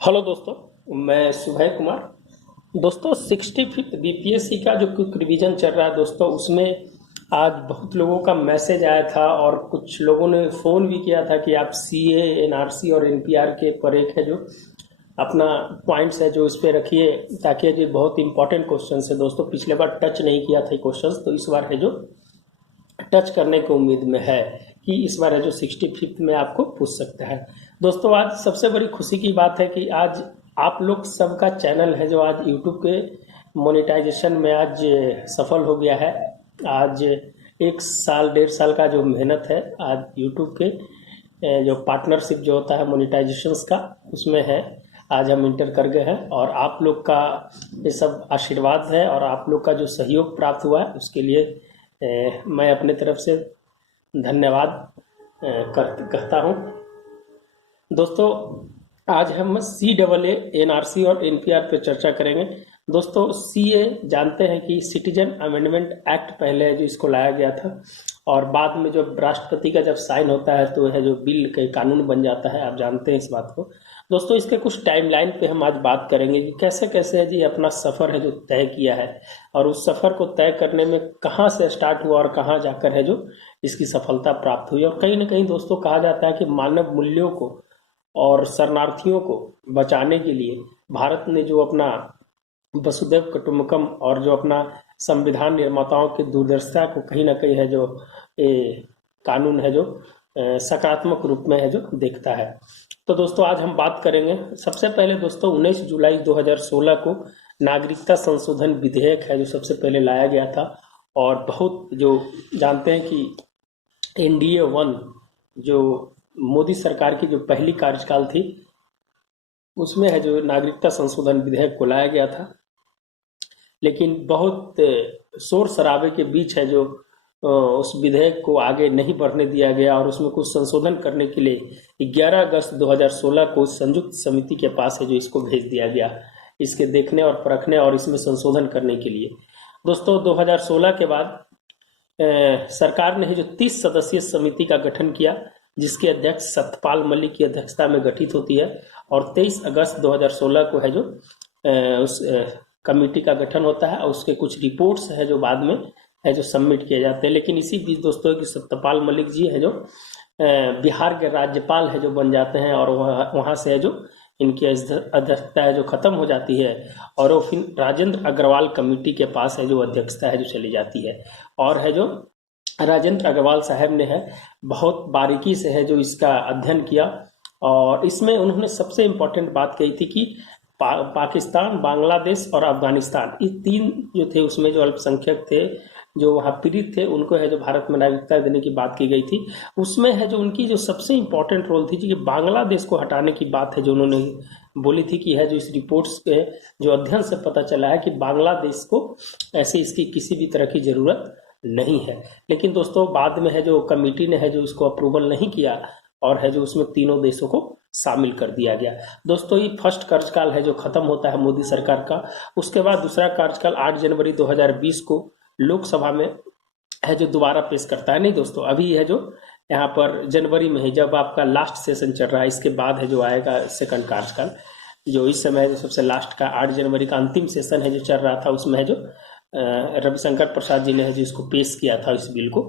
Hello दोस्तों, मैं सुभय कुमार। दोस्तों, 65th बीपीएससी का जो क्विक रिवीजन चल रहा है दोस्तों, उसमें आज बहुत लोगों का मैसेज आया था और कुछ लोगों ने फ़ोन भी किया था कि आप सीए, एनआरसी और एनपीआर के पर एक है जो अपना पॉइंट्स है जो इस पे रखिए, ताकि ये बहुत इंपॉर्टेंट क्वेश्चन है दोस्तों। पिछले बार टच नहीं किया था क्वेश्चंस, तो इस बार है जो टच करने की उम्मीद में है कि इस बार है जो 65th में आपको पूछ सकता है। दोस्तों, आज सबसे बड़ी खुशी की बात है कि आज आप लोग सबका चैनल है जो आज यूट्यूब के मोनेटाइजेशन में आज सफल हो गया है। आज 1 साल 1.5 साल का जो मेहनत है आज यूट्यूब के जो पार्टनरशिप जो होता है मोनेटाइजेशंस का, उसमें है आज हम इंटर कर गए हैं। और आप लोग का ये सब आशीर्वाद है और आप लोग का जो सहयोग प्राप्त हुआ है उसके लिए मैं अपने तरफ से धन्यवाद कहता हूँ। दोस्तों, आज हम सी डबल एनआरसी और एनपीआर पे चर्चा करेंगे। दोस्तों, सीए जानते हैं कि सिटीजन अमेंडमेंट एक्ट पहले जो इसको लाया गया था, और बाद में जब राष्ट्रपति का जब साइन होता है तो है जो बिल के कानून बन जाता है। आप जानते हैं इस बात को। दोस्तों, इसके कुछ टाइमलाइन पे हम आज बात करेंगे कि कैसे कैसे है जी अपना सफ़र है जो तय किया है, और उस सफ़र को तय करने में कहाँ से स्टार्ट हुआ और कहाँ जाकर है जो इसकी सफलता प्राप्त हुई। और कहीं ना कहीं दोस्तों कहा जाता है कि मानव मूल्यों को और शरणार्थियों को बचाने के लिए भारत ने जो अपना वसुधैव कुटुंबकम और जो अपना संविधान निर्माताओं की दूरदर्शिता को कहीं ना कहीं है जो कानून है जो सकारात्मक रूप में है जो देखता है। तो दोस्तों, आज हम बात करेंगे सबसे पहले दोस्तों 19 जुलाई 2016 को नागरिकता संशोधन विधेयक है जो सबसे पहले लाया गया था। और बहुत जो जानते हैं कि एनडीए 1 जो मोदी सरकार की जो पहली कार्यकाल थी, उसमें है जो नागरिकता संशोधन विधेयक को लाया गया था। लेकिन बहुत शोर शराबे के बीच है जो उस विधेयक को आगे नहीं बढ़ने दिया गया, और उसमें कुछ संशोधन करने के लिए 11 अगस्त 2016 को संयुक्त समिति के पास है जो इसको भेज दिया गया, इसके देखने और परखने और इसमें संशोधन करने के लिए। दोस्तों, 2016 के बाद सरकार ने जो 30 सदस्यीय समिति का गठन किया, जिसके अध्यक्ष सत्यपाल मलिक की अध्यक्षता में गठित होती है। और 23 अगस्त 2016 को है जो उस कमेटी का गठन होता है, और उसके कुछ रिपोर्ट्स है जो बाद में है जो सबमिट किए जाते हैं। लेकिन इसी बीच दोस्तों कि सत्यपाल मलिक जी है जो बिहार के राज्यपाल है जो बन जाते हैं, और वहाँ से है जो इनकी अध्यक्षता है जो खत्म हो जाती है, और वो फिर राजेंद्र अग्रवाल कमेटी के पास है जो अध्यक्षता है जो चली जाती है। और है जो राजेंद्र अग्रवाल साहब ने है बहुत बारीकी से है जो इसका अध्ययन किया, और इसमें उन्होंने सबसे इम्पोर्टेंट बात कही थी कि पाकिस्तान, बांग्लादेश और अफगानिस्तान, ये 3 जो थे उसमें जो अल्पसंख्यक थे जो वहाँ पीड़ित थे, उनको है जो भारत में नागरिकता देने की बात की गई थी। उसमें है जो उनकी जो सबसे इम्पोर्टेंट रोल थी कि बांग्लादेश को हटाने की बात है जो उन्होंने बोली थी कि है जो इस रिपोर्ट्स के जो अध्ययन से पता चला है कि बांग्लादेश को ऐसे इसकी किसी भी तरह की ज़रूरत नहीं है। लेकिन दोस्तों, बाद में है जो कमेटी ने है जो इसको अप्रूवल नहीं किया, और है जो उसमें तीनों देशों को शामिल कर दिया गया। दोस्तों, ये फर्स्ट कार्यकाल है जो खत्म होता है मोदी सरकार का। उसके बाद दूसरा कार्यकाल 8 जनवरी 2020 को लोकसभा में है जो दोबारा पेश करता है। नहीं दोस्तों, अभी है जो यहाँ पर जनवरी में है जब आपका लास्ट सेशन चल रहा है, इसके बाद है जो आएगा सेकंड कार्यकाल। जो इस समय जो सबसे लास्ट का 8 जनवरी का अंतिम सेशन है जो चल रहा था, उसमें है जो रविशंकर प्रसाद जी ने है जो इसको पेश किया था इस बिल को।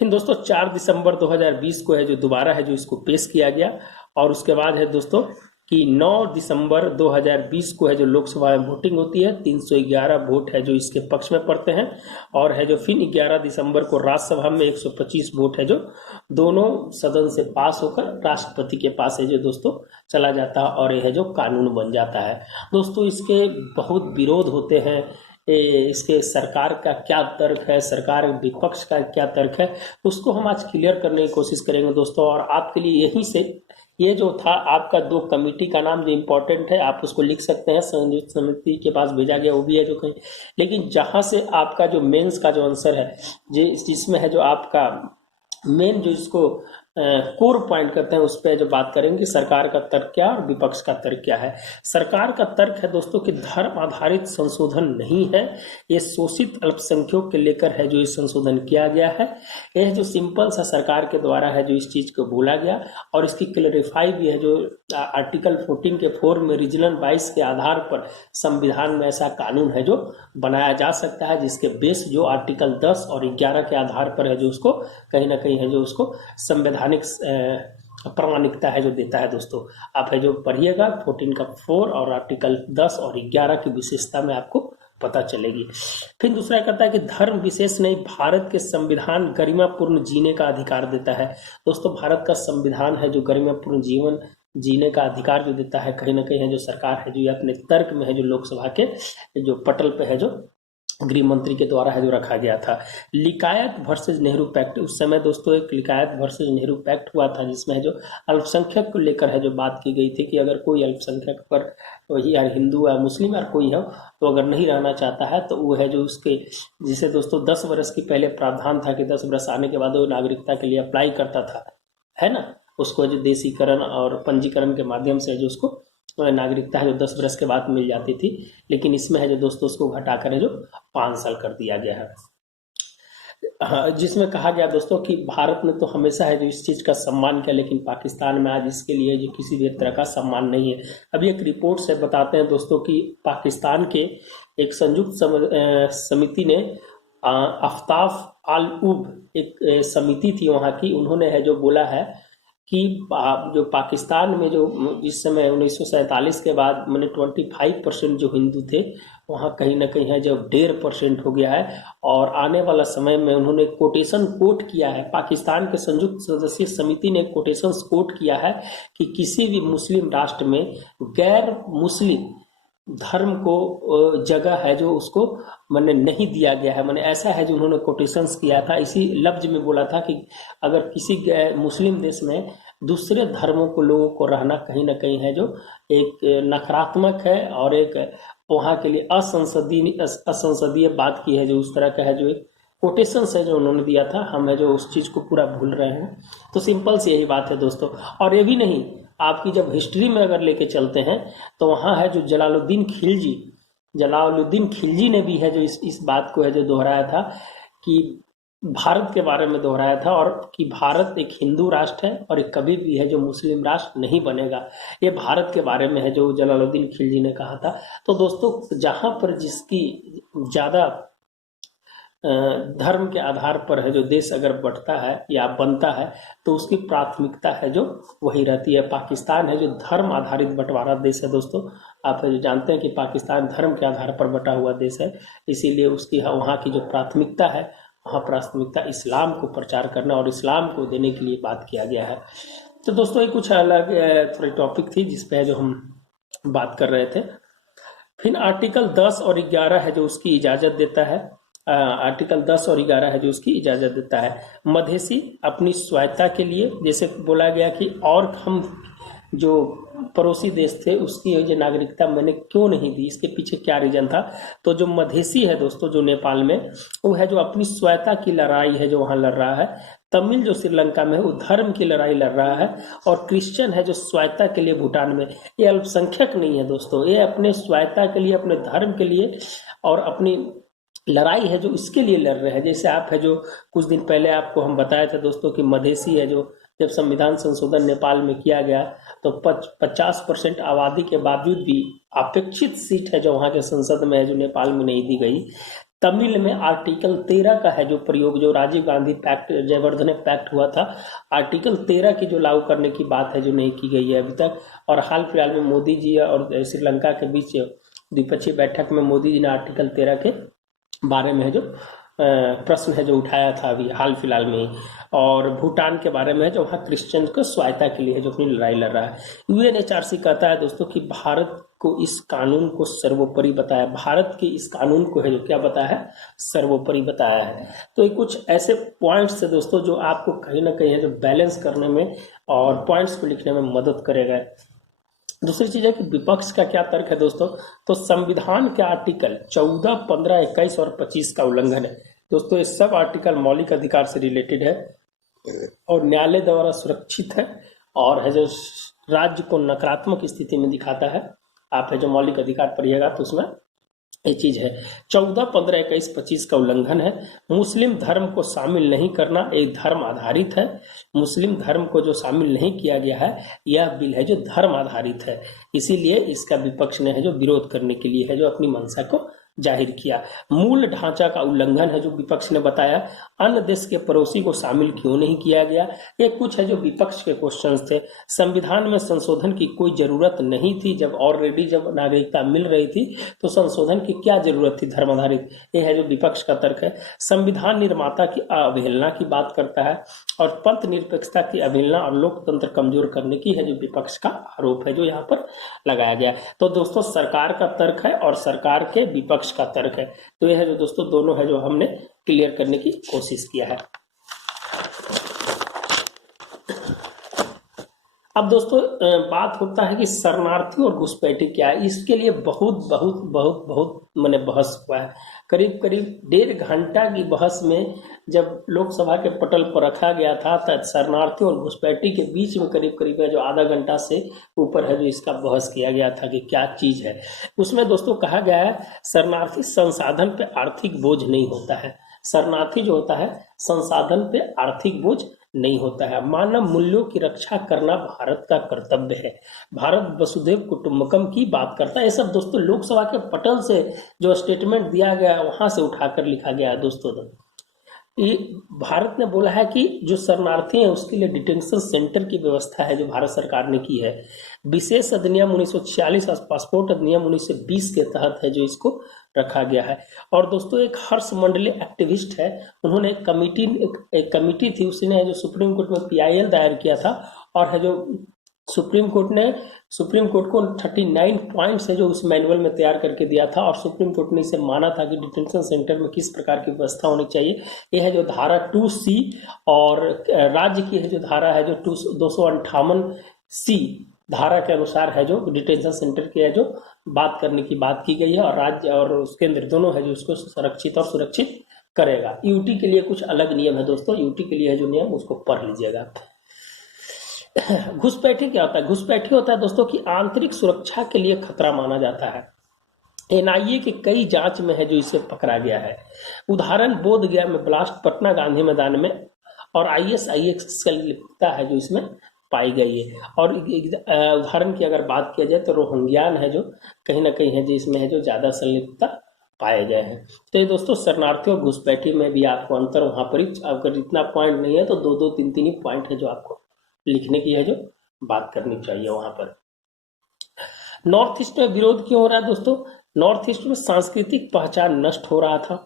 फिर दोस्तों 4 दिसंबर 2020 को है जो दोबारा है जो इसको पेश किया गया, और उसके बाद है दोस्तों कि 9 दिसंबर 2020 को है जो लोकसभा में वोटिंग होती है। 311 वोट है जो इसके पक्ष में पड़ते हैं, और है जो फिर 11 दिसंबर को राज्यसभा में 125 वोट है जो दोनों सदन से पास होकर राष्ट्रपति के पास है जो दोस्तों चला जाता है, और यह है जो कानून बन जाता है। दोस्तों, इसके बहुत विरोध होते हैं, इसके सरकार का क्या तर्क है, सरकार विपक्ष का क्या तर्क है, उसको हम आज क्लियर करने की कोशिश करेंगे दोस्तों। और आपके लिए यहीं से ये जो था आपका 2 कमेटी का नाम जो इम्पोर्टेंट है, आप उसको लिख सकते हैं। संयुक्त समिति के पास भेजा गया वो भी है जो कहीं, लेकिन जहां से आपका जो मेंस का जो आंसर है जिसमें है जो आपका मेन जो इसको कोर पॉइंट करते हैं, उस पर जो बात करेंगे सरकार का तर्क क्या और विपक्ष का तर्क क्या है। सरकार का तर्क है दोस्तों कि धर्म आधारित संशोधन नहीं है, ये शोषित अल्पसंख्यकों के लेकर है जो ये संशोधन किया गया है। यह जो सिंपल सा सरकार के द्वारा है जो इस चीज को बोला गया, और इसकी क्लैरिफाई भी है जो आर्टिकल 14 के 4 में रीजनल वाइज के आधार पर संविधान में ऐसा कानून है जो बनाया जा सकता है, जिसके बेस जो आर्टिकल 10 और 11 के आधार पर है जो उसको कहीं ना कहीं है जो उसको संवैधानिक प्रामाणिकता है जो देता है। दोस्तों आप है जो पढ़िएगा 14 का 4 और आर्टिकल 10 और 11 की विशेषता में आपको पता चलेगी। फिर दूसरा कहता है कि धर्म विशेष नहीं, भारत के संविधान गरिमापूर्ण जीने का अधिकार देता है। दोस्तों भारत का संविधान है जो गरिमापूर्ण जीवन जीने का अधिकार जो देता है, कहीं ना कहीं है जो सरकार है जो ये अपने तर्क में है जो लोकसभा के जो पटल पे है जो गृह मंत्री के द्वारा है जो रखा गया था। लिकायत वर्सेज नेहरू पैक्ट, उस समय दोस्तों एक लिकायत वर्सेज नेहरू पैक्ट हुआ था, जिसमें है जो अल्पसंख्यक को लेकर है जो बात की गई थी कि अगर कोई अल्पसंख्यक पर यार हिंदू या मुस्लिम या कोई है तो अगर नहीं रहना चाहता है तो वो है जो उसके, जिसे दोस्तों 10 वर्ष की पहले प्रावधान था कि 10 वर्ष आने के बाद वो नागरिकता के लिए अप्लाई करता था, है ना, उसको जो देशीकरण और पंजीकरण के माध्यम से जो उसको नागरिकता है जो 10 वर्ष के बाद मिल जाती थी, लेकिन इसमें है जो दोस्तों उसको घटाकर है जो 5 साल कर दिया गया है। हाँ, जिसमें कहा गया दोस्तों कि भारत ने तो हमेशा है जो इस चीज का सम्मान किया, लेकिन पाकिस्तान में आज इसके लिए जो किसी भी तरह का सम्मान नहीं है। अभी एक रिपोर्ट से बताते हैं दोस्तों कि पाकिस्तान के एक संयुक्त समिति ने आफ्ताफ आल उब एक समिति थी वहाँ की, उन्होंने है जो बोला है कि जो पाकिस्तान में जो इस समय 1947 के बाद मैंने 25% जो हिंदू थे वहाँ कहीं ना कहीं है जब 1.5% हो गया है, और आने वाला समय में उन्होंने कोटेशन कोट किया है, पाकिस्तान के संयुक्त सदस्य समिति ने कोटेशन कोट किया है कि किसी भी मुस्लिम राष्ट्र में गैर मुस्लिम धर्म को जगह है जो उसको मैंने नहीं दिया गया है। मैंने ऐसा है जो उन्होंने कोटेशंस किया था, इसी लफ्ज में बोला था कि अगर किसी मुस्लिम देश में दूसरे धर्मों को लोगों को रहना कहीं ना कहीं है जो एक नकारात्मक है और एक वहाँ के लिए असंसदीय बात की है जो उस तरह का है जो एक कोटेशन है जो उन्होंने दिया था, हम है जो उस चीज को पूरा भूल रहे हैं। तो सिंपल सी यही बात है दोस्तों। और ये भी नहीं, आपकी जब हिस्ट्री में अगर लेके चलते हैं तो वहाँ है जो जलालुद्दीन खिलजी ने भी है जो इस बात को है जो दोहराया था कि भारत के बारे में दोहराया था, और कि भारत एक हिंदू राष्ट्र है और एक कभी भी है जो मुस्लिम राष्ट्र नहीं बनेगा, ये भारत के बारे में है जो जलालुद्दीन खिलजी ने कहा था। तो दोस्तों जहां पर जिसकी ज्यादा धर्म के आधार पर है जो देश अगर बढ़ता है या बनता है तो उसकी प्राथमिकता है जो वही रहती है। पाकिस्तान है जो धर्म आधारित बंटवारा देश है दोस्तों, आप जो जानते हैं कि पाकिस्तान धर्म के आधार पर बटा हुआ देश है, इसीलिए उसकी वहाँ की जो प्राथमिकता है वहाँ प्राथमिकता इस्लाम को प्रचार करना और इस्लाम को देने के लिए बात किया गया है। तो दोस्तों ये कुछ अलग थोड़ी टॉपिक थी जिस पे जो हम बात कर रहे थे। फिर आर्टिकल 10 और 11 है जो उसकी इजाज़त देता है, आर्टिकल 10 और 11 है जो उसकी इजाज़त देता है मधेसी अपनी स्वायत्ता के लिए, जैसे बोला गया कि और हम जो पड़ोसी देश थे उसकी जो नागरिकता मैंने क्यों नहीं दी, इसके पीछे क्या रीजन था। तो जो मधेसी है दोस्तों जो नेपाल में, वो है जो अपनी स्वायत्ता की लड़ाई है जो वहाँ लड़ रहा है, तमिल जो श्रीलंका में है वो धर्म की लड़ाई लड़ रहा है, और क्रिश्चियन है जो स्वायत्ता के लिए भूटान में। ये अल्पसंख्यक नहीं है दोस्तों, ये अपने स्वायत्ता के लिए, अपने धर्म के लिए और अपनी लड़ाई है जो इसके लिए लड़ रहे हैं। जैसे आप है जो कुछ दिन पहले आपको हम बताया था दोस्तों कि मधेसी है जो जब संविधान संशोधन नेपाल में किया गया तो 50% आबादी के बावजूद भी अपेक्षित सीट है जो वहाँ के संसद में है जो नेपाल में नहीं दी गई। तमिल में आर्टिकल 13 का है जो प्रयोग, जो राजीव गांधी पैक्ट, जयवर्धने पैक्ट हुआ था, आर्टिकल 13 की जो लागू करने की बात है जो नहीं की गई है अभी तक। और हाल फिलहाल में मोदी जी और श्रीलंका के बीच द्विपक्षीय बैठक में मोदी जी ने आर्टिकल 13 के बारे में है जो प्रश्न है जो उठाया था अभी हाल फिलहाल में ही। और भूटान के बारे में है जो वहाँ क्रिश्चियन को स्वायत्ता के लिए है जो अपनी लड़ाई लड़ रहा है। यूएनएचआरसी कहता है दोस्तों कि भारत को इस कानून को सर्वोपरि बताया, भारत के इस कानून को है जो क्या बताया है, सर्वोपरि बताया है। तो ये कुछ ऐसे पॉइंट्स है दोस्तों जो आपको कहीं ना कहीं है जो बैलेंस करने में और पॉइंट्स को लिखने में मदद करेगा। दूसरी चीज है कि विपक्ष का क्या तर्क है दोस्तों, तो संविधान के आर्टिकल 14, 15, 21 और 25 का उल्लंघन है दोस्तों। ये सब आर्टिकल मौलिक अधिकार से रिलेटेड है, और न्यायालय द्वारा सुरक्षित है और है जो राज्य को नकारात्मक स्थिति में दिखाता है। आप है जो मौलिक अधिकार पढ़िएगा तो उसमें ये चीज है। 14, 15, 21, 25 का उल्लंघन है। मुस्लिम धर्म को शामिल नहीं करना एक धर्म आधारित है। मुस्लिम धर्म को जो शामिल नहीं किया गया है यह बिल है जो धर्म आधारित है, इसीलिए इसका विपक्ष ने है जो विरोध करने के लिए है जो अपनी मंशा को जाहिर किया। मूल ढांचा का उल्लंघन है जो विपक्ष ने बताया। अन्य देश के पड़ोसी को शामिल क्यों नहीं किया गया, ये कुछ है जो विपक्ष के क्वेश्चंस थे। संविधान में संशोधन की कोई जरूरत नहीं थी, जब ऑलरेडी जब नागरिकता मिल रही थी तो संशोधन की क्या जरूरत थी धर्म आधारित, ये है जो विपक्ष का तर्क है। संविधान निर्माता की अवहेलना की बात करता है और पंथ निरपेक्षता की अवहेलना और लोकतंत्र कमजोर करने की है जो विपक्ष का आरोप है जो यहाँ पर लगाया गया। तो दोस्तों सरकार का तर्क है और सरकार के विपक्ष का तर्क है, तो यह है जो दोस्तों दोनों है जो हमने क्लियर करने की कोशिश किया है। अब दोस्तों बात होता है कि शरणार्थी और घुसपैठी क्या है। इसके लिए बहुत बहुत बहुत बहुत मैंने बहस हुआ है। करीब करीब 1.5 घंटा की बहस में जब लोकसभा के पटल पर रखा गया था तब शरणार्थी और घुसपैठी के बीच में करीब करीब है जो आधा घंटा से ऊपर है जो इसका बहस किया गया था कि क्या चीज है। उसमें दोस्तों कहा गया है शरणार्थी संसाधन पे आर्थिक बोझ नहीं होता है। शरणार्थी जो होता है संसाधन पे आर्थिक बोझ नहीं होता है। मानव मूल्यों की रक्षा करना भारत का कर्तव्य है। भारत वसुधैव कुटुंबकम की बात करता है। ये सब दोस्तों लोकसभा के पटल से जो स्टेटमेंट दिया गया है वहां से उठाकर लिखा गया है दोस्तों। ये भारत ने बोला है कि जो शरणार्थी हैं उसके लिए डिटेंशन सेंटर की व्यवस्था है जो भारत सरकार ने की है। विशेष अधिनियम 1946 और पासपोर्ट अधिनियम 1920 के तहत है जो इसको रखा गया है। और दोस्तों एक हर्ष मंडले एक्टिविस्ट है, उन्होंने एक कमिटी थी, उसने जो सुप्रीम कोर्ट में PIL दायर किया था और है जो सुप्रीम कोर्ट को 39 पॉइंट्स है जो उस मैनुअल में तैयार करके दिया था और सुप्रीम कोर्ट ने इसे माना था कि डिटेंशन सेंटर में किस प्रकार की व्यवस्था होनी चाहिए। यह है जो धारा 2C और राज्य की है जो धारा है जो 258C धारा के अनुसार है जो डिटेंशन सेंटर की है जो बात करने की बात की गई है और राज्य और उसके अंदर दोनों है जो उसको संरक्षित और सुरक्षित करेगा। यूटी के लिए कुछ अलग नियम है दोस्तों, यूटी के लिए है जो नियम उसको पढ़ लीजिएगा। घुसपैठी क्या होता है? घुसपैठी होता है दोस्तों की आंतरिक सुरक्षा के लिए खतरा माना जाता है। NIA की कई जांच में है जो इसे पकड़ा गया है। उदाहरण बोधगया में ब्लास्ट, पटना गांधी मैदान में और ISIS संलिप्तता है जो इसमें पाई गई है। और उदाहरण की अगर बात किया जाए तो रोहिंग्यान है जो कहीं ना कहीं है जो इसमें है जो ज्यादा संलिप्तता पाए गए हैं। तो ये दोस्तों शरणार्थियों और घुसपैठी में भी आपको अंतर वहां पर अगर इतना पॉइंट नहीं है तो 2-2, 3-3 ही पॉइंट है जो आपको लिखने की है जो बात करनी चाहिए वहां पर। नॉर्थ ईस्ट में विरोध क्यों हो रहा है दोस्तों? नॉर्थ ईस्ट में सांस्कृतिक पहचान नष्ट हो रहा था।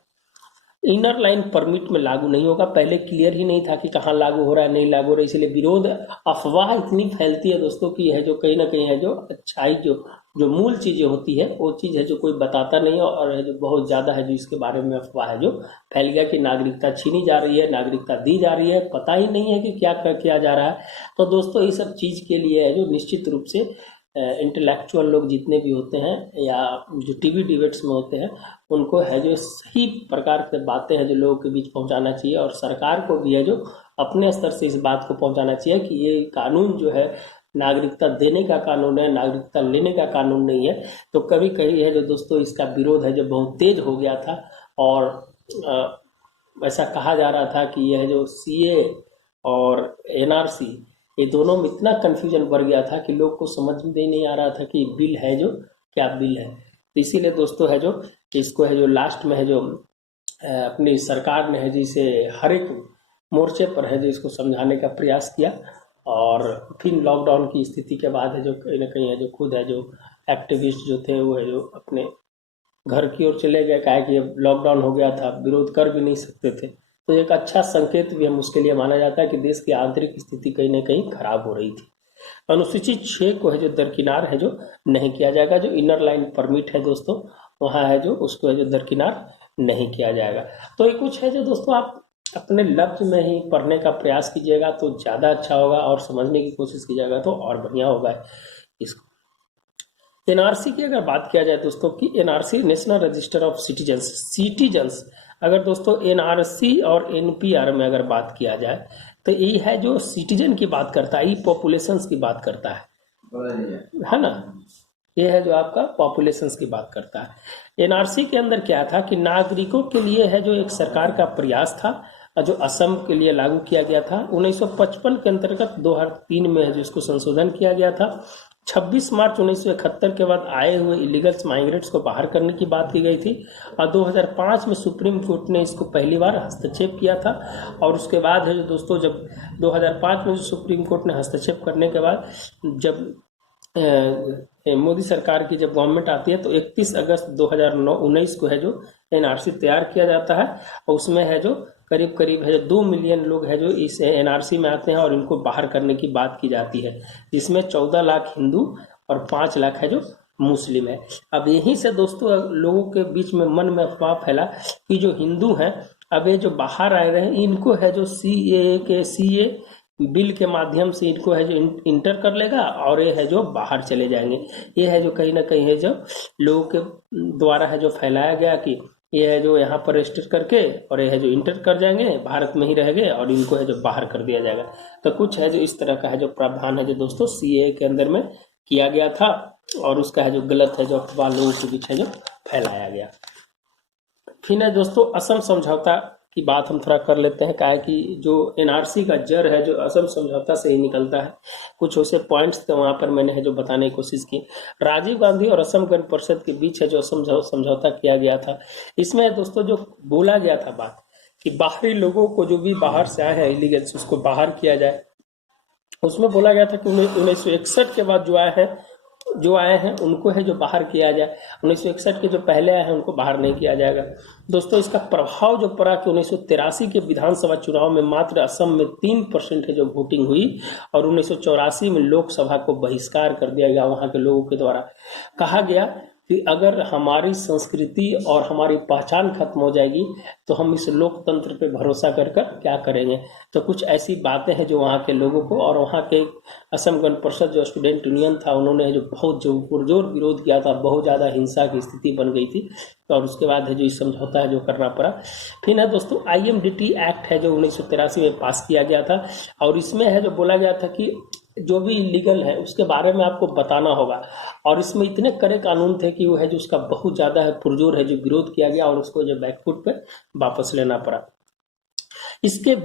इनर लाइन परमिट में लागू नहीं होगा, पहले क्लियर ही नहीं था कि कहाँ लागू हो रहा है नहीं लागू हो रहा है, इसलिए विरोध अफवाह इतनी फैलती है दोस्तों की है जो कहीं ना कहीं है जो अच्छाई जो मूल चीजें होती है वो चीज है जो कोई बताता नहीं है और है जो बहुत ज्यादा है जो इसके बारे में अफवाह है जो फैल गया कि नागरिकता छीनी जा रही है, नागरिकता दी जा रही है, पता ही नहीं है कि क्या किया जा रहा है। तो दोस्तों ये सब चीज के लिए है जो निश्चित रूप से इंटेलेक्चुअल लोग जितने भी होते हैं या जो टीवी डिबेट्स में होते हैं उनको है जो सही प्रकार के बातें हैं जो लोगों के बीच पहुंचाना चाहिए और सरकार को भी है जो अपने स्तर से इस बात को पहुंचाना चाहिए कि ये कानून जो है नागरिकता देने का कानून है, नागरिकता लेने का कानून नहीं है। तो कभी कभी है जो दोस्तों इसका विरोध है जो बहुत तेज हो गया था और ऐसा कहा जा रहा था कि यह जो CA और NRC ये दोनों में इतना कंफ्यूजन बढ़ गया था कि लोग को समझ में नहीं आ रहा था कि बिल है जो क्या बिल है। तो इसीलिए दोस्तों है जो इसको है जो लास्ट में है जो अपनी सरकार ने है जिसे हर एक मोर्चे पर है जो इसको समझाने का प्रयास किया और फिर लॉकडाउन की स्थिति के बाद है जो कहीं ना कहीं है जो खुद है जो एक्टिविस्ट जो थे वो है जो अपने घर की ओर चले गए, कहा कि अब लॉकडाउन हो गया था, विरोध कर भी नहीं सकते थे। तो एक अच्छा संकेत भी हम उसके लिए माना जाता है कि देश की आंतरिक स्थिति कहीं ना कहीं खराब हो रही थी। अनुसूचित 6 को है जो दरकिनार है जो नहीं किया जाएगा। जो इनर लाइन परमिट है दोस्तों वहाँ है जो उसको है जो दरकिनार नहीं किया जाएगा। तो ये कुछ है जो दोस्तों आप अपने लफ्ज में ही पढ़ने का प्रयास कीजिएगा तो ज़्यादा अच्छा होगा और समझने की कोशिश कीजिएगा तो और बढ़िया होगा इसको। NRC की अगर बात किया जाए दोस्तों की NRC national register of citizens अगर दोस्तों एनआरसी और एनपीआर में अगर बात किया जाए तो ये है जो सिटीजन की बात करता है, ये पॉपुलेशंस की बात करता है ना। ये है जो आपका पॉपुलेशंस की बात करता है। एनआरसी के अंदर क्या था कि नागरिकों के लिए है जो एक सरकार का प्रयास था जो असम के लिए लागू किया गया था। 1955 के अंतर्गत 2003 में है जो इसको संशोधन किया गया था। 26 मार्च 1971 के बाद आए हुए इलीगल्स माइग्रेट्स को बाहर करने की बात की गई थी और 2005 में सुप्रीम कोर्ट ने इसको पहली बार हस्तक्षेप किया था। और उसके बाद है जो दोस्तों जब 2005 में जो सुप्रीम कोर्ट ने हस्तक्षेप करने के बाद जब मोदी सरकार की जब गवर्नमेंट आती है तो 31 अगस्त 2019 को है जो एनआरसी तैयार किया जाता है और उसमें है जो करीब करीब है जो 2 मिलियन लोग है जो इस एनआरसी में आते हैं और इनको बाहर करने की बात की जाती है, जिसमें 14 लाख हिंदू और 5 लाख है जो मुस्लिम है। अब यहीं से दोस्तों लोगों के बीच में मन में अफवाह फैला कि जो हिंदू हैं अब ये जो बाहर आए रहे हैं इनको है जो सीए बिल के माध्यम से इनको है जो इंटर कर लेगा और ये है जो बाहर चले जाएंगे। ये है जो कहीं ना कहीं है जो लोगों के द्वारा है जो फैलाया गया कि ये है जो यहाँ पर रजिस्टर करके और ये है जो इंटर कर जाएंगे, भारत में ही रहेंगे और इनको है जो बाहर कर दिया जाएगा। तो कुछ है जो इस तरह का है जो प्रावधान है जो दोस्तों सीए के अंदर में किया गया था और उसका है जो गलत है जो अफवाह लोगों के बीच है जो फैलाया गया। फिर है दोस्तों असम समझौता की बात हम थोड़ा कर लेते हैं, क्या है कि जो एनआरसी का जड़ है जो असम समझौता से ही निकलता है। कुछ ऐसे पॉइंट्स थे वहाँ पर मैंने है जो बताने की कोशिश की। राजीव गांधी और असम गण परिषद के बीच है जो समझौता किया गया था। इसमें दोस्तों जो बोला गया था बात कि बाहरी लोगों को जो भी बाहर से आए हैं इलीगल्स उसको बाहर किया जाए। उसमें बोला गया था कि 1961 के बाद जो आए हैं उनको है जो बाहर किया जाए, 1961 के जो पहले आए हैं उनको बाहर नहीं किया जाएगा। दोस्तों इसका प्रभाव जो पड़ा कि 1983 के विधानसभा चुनाव में मात्र असम में 3% है जो वोटिंग हुई और 1984 में लोकसभा को बहिष्कार कर दिया गया वहां के लोगों के द्वारा। कहा गया कि अगर हमारी संस्कृति और हमारी पहचान खत्म हो जाएगी तो हम इस लोकतंत्र पे भरोसा कर क्या करेंगे। तो कुछ ऐसी बातें हैं जो वहाँ के लोगों को और वहाँ के असम गण परिषद जो स्टूडेंट यूनियन था उन्होंने जो बहुत जो पुरजोर विरोध किया था, बहुत ज़्यादा हिंसा की स्थिति बन गई थी और उसके बाद है जो इस समझौता है जो करना पड़ा। फिर है दोस्तों IMDT एक्ट है जो 1983 में पास किया गया था और इसमें है जो बोला गया था कि जो भी इलीगल है उसके बारे में आपको बताना होगा और इसमें इतने कड़े कानून थे कि वो है जो उसका बहुत ज़्यादा है पुरजोर है जो विरोध किया गया और उसको जो बैकफुट पे वापस लेना पड़ा। इसके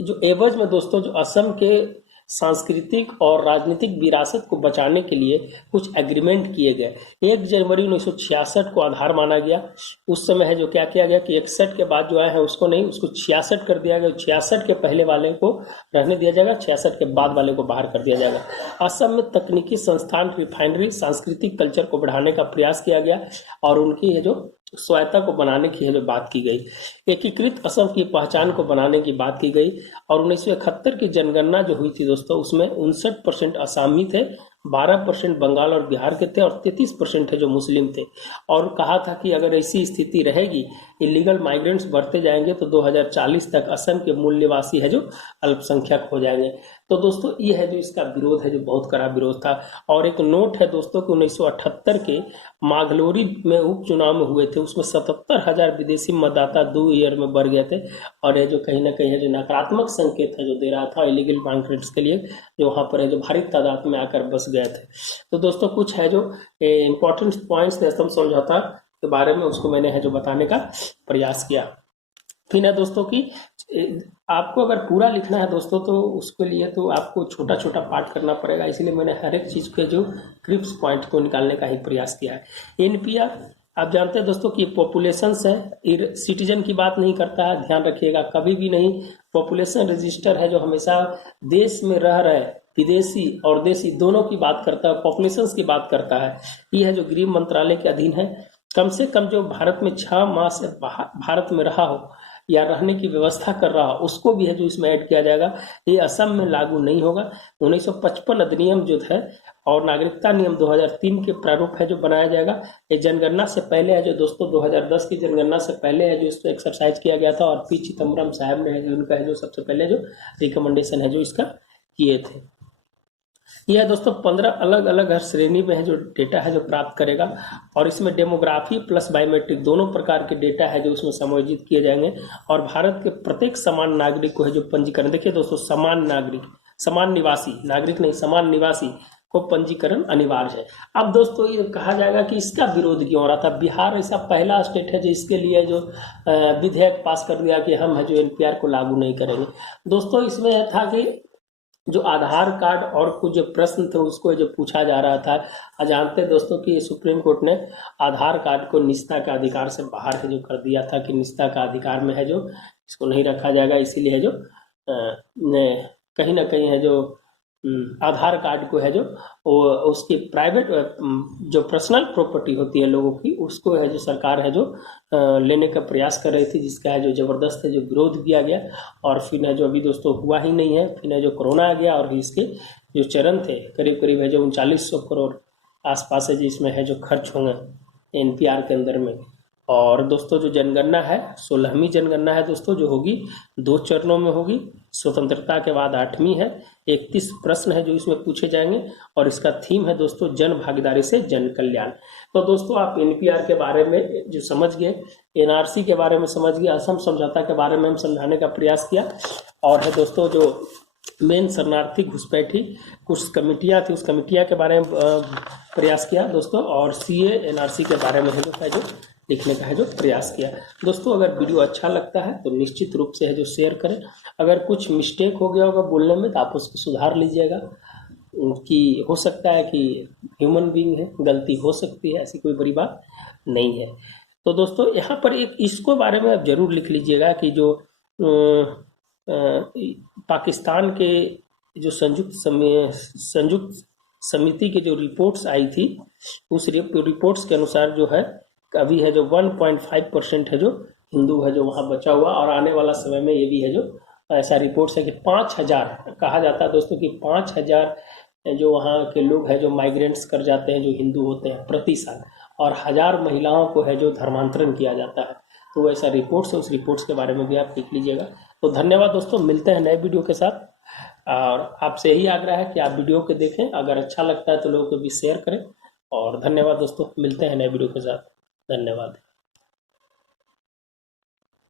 जो एवज में दोस्तों जो असम के सांस्कृतिक और राजनीतिक विरासत को बचाने के लिए कुछ एग्रीमेंट किए गए। 1 जनवरी 1966 को आधार माना गया। उस समय है जो क्या किया गया कि 61 के बाद जो आए हैं उसको नहीं, उसको 66 कर दिया गया। 66 के पहले वाले को रहने दिया जाएगा, 66 के बाद वाले को बाहर कर दिया जाएगा। असम में तकनीकी संस्थान, रिफाइनरी, सांस्कृतिक कल्चर को बढ़ाने का प्रयास किया गया और उनकी है जो स्वायत्ता को बनाने की है जो बात की गई। एकीकृत असम की पहचान को बनाने की बात की गई और 1971 की जनगणना जो हुई थी दोस्तों उसमें 59% असामी थे, 12% बंगाल और बिहार के थे और 33% है जो मुस्लिम थे। और कहा था कि अगर ऐसी स्थिति रहेगी, इलीगल माइग्रेंट्स बढ़ते जाएंगे तो 2040 तक असम के मूल निवासी है जो अल्पसंख्यक हो जाएंगे। तो दोस्तों ये है जो इसका विरोध है जो बहुत कड़ा विरोध था। और एक नोट है दोस्तों कि 1978 के मागलोरी में उपचुनाव में हुए थे उसमें 77,000 विदेशी मतदाता 2 ईयर में बढ़ गए थे और ये जो कहीं ना कहीं है जो नकारात्मक संकेत है जो दे रहा था इलीगल माइग्रेंट्स के लिए जो वहाँ पर है जो भारी तादाद में आकर बस गए थे। तो दोस्तों कुछ है जो इम्पोर्टेंट पॉइंट्स थे असम समझौता के बारे में, उसको मैंने है जो बताने का प्रयास किया। फिर है दोस्तों कि आपको अगर पूरा लिखना है दोस्तों तो उसके लिए तो आपको छोटा छोटा पार्ट करना पड़ेगा, इसलिए मैंने हर एक चीज़ के जो क्रिप्स पॉइंट को निकालने का ही प्रयास किया है। एनपीआर आप जानते हैं दोस्तों कि पॉपुलेशंस है, सिटीजन की बात नहीं करता है, ध्यान रखिएगा कभी भी नहीं। पॉपुलेशन रजिस्टर है जो हमेशा देश में रह रहे विदेशी और देशी दोनों की बात करता है, पॉपुलेशंस की बात करता है। ये है जो गृह मंत्रालय के अधीन है। कम से कम जो भारत में 6 माह से भारत में रहा हो या रहने की व्यवस्था कर रहा हो उसको भी है जो इसमें ऐड किया जाएगा। ये असम में लागू नहीं होगा। 1955 अधिनियम जो है और नागरिकता नियम 2003 के प्रारूप है जो बनाया जाएगा। ये जनगणना से पहले है जो दोस्तों 2010 की जनगणना से पहले है जो इसको एक्सरसाइज किया गया था और पी चिदम्बरम साहब ने है जो उनका है जो सबसे पहले जो रिकमेंडेशन है जो इसका किए थे। यह दोस्तों 15 अलग अलग हर श्रेणी में है जो डेटा है जो प्राप्त करेगा, और इसमें डेमोग्राफी प्लस बायोमेट्रिक दोनों प्रकार के डेटा है जो उसमें समायोजित किए जाएंगे। और भारत के प्रत्येक समान नागरिक को है जो पंजीकरण, देखिए दोस्तों, समान नागरिक, समान निवासी, नागरिक नहीं, समान निवासी को पंजीकरण अनिवार्य है। अब दोस्तों ये कहा जाएगा कि इसका विरोध क्यों हो रहा था। बिहार ऐसा पहला स्टेट है जो इसके लिए जो विधेयक पास कर दिया कि हम है जो एनपीआर को लागू नहीं करेंगे। दोस्तों इसमें यह था कि जो आधार कार्ड और कुछ जो प्रश्न थे उसको जो पूछा जा रहा था, जानते हैं दोस्तों कि सुप्रीम कोर्ट ने आधार कार्ड को निजता के अधिकार से बाहर है जो कर दिया था कि निजता का अधिकार में है जो इसको नहीं रखा जाएगा। इसीलिए है जो कहीं ना कहीं है जो आधार कार्ड को है जो वो उसकी प्राइवेट जो पर्सनल प्रॉपर्टी होती है लोगों की, उसको है जो सरकार है जो लेने का प्रयास कर रही थी, जिसका है जो जबरदस्त है जो विरोध किया गया। और फिर है जो अभी दोस्तों हुआ ही नहीं है, फिर है जो कोरोना आ गया और इसके जो चरण थे करीब करीब है जो 3900 करोड़ आसपास है जिसमें है जो खर्च होंगे एनपीआर के अंदर में। और दोस्तों जो जनगणना है 16वीं जनगणना है दोस्तों, जो होगी 2 चरणों में होगी। स्वतंत्रता के बाद 8वीं है। 31 प्रश्न है जो इसमें पूछे जाएंगे और इसका थीम है दोस्तों जन भागीदारी से जन कल्याण। तो दोस्तों आप एनपीआर के बारे में जो समझ गए, एनआरसी के बारे में समझ गए, असम समझौता के बारे में हम समझाने का प्रयास किया। और है दोस्तों जो मेन शरणार्थी घुसपैठी कुछ कमेटियां थी उस कमेटियां के बारे में प्रयास किया दोस्तों। और सीए एनआरसी के बारे में है जो लिखने का है जो प्रयास किया। दोस्तों अगर वीडियो अच्छा लगता है तो निश्चित रूप से है जो शेयर करें। अगर कुछ मिस्टेक हो गया होगा बोलने में तो आप उसको सुधार लीजिएगा, कि हो सकता है कि ह्यूमन बीइंग है, गलती हो सकती है, ऐसी कोई बड़ी बात नहीं है। तो दोस्तों यहाँ पर एक इसको बारे में आप जरूर लिख लीजिएगा कि जो पाकिस्तान के जो संयुक्त समिति की जो रिपोर्ट्स आई थी उस रिपोर्ट्स के अनुसार जो है अभी है जो 1.5% है जो हिंदू है जो वहाँ बचा हुआ। और आने वाला समय में ये भी है जो ऐसा रिपोर्ट्स है कि 5000 कहा जाता है दोस्तों कि 5000 जो वहाँ के लोग हैं जो माइग्रेंट्स कर जाते हैं जो हिंदू होते हैं प्रति साल, और 1000 महिलाओं को है जो धर्मांतरण किया जाता है। तो ऐसा रिपोर्ट्स है, उस रिपोर्ट्स के बारे में भी आप लिख लीजिएगा। तो धन्यवाद दोस्तों, मिलते हैं नए वीडियो के साथ। और आपसे यही आग्रह है कि आप वीडियो को देखें, अगर अच्छा लगता है तो लोगों को भी शेयर करें। और धन्यवाद दोस्तों, मिलते हैं नए वीडियो के साथ। धन्यवाद।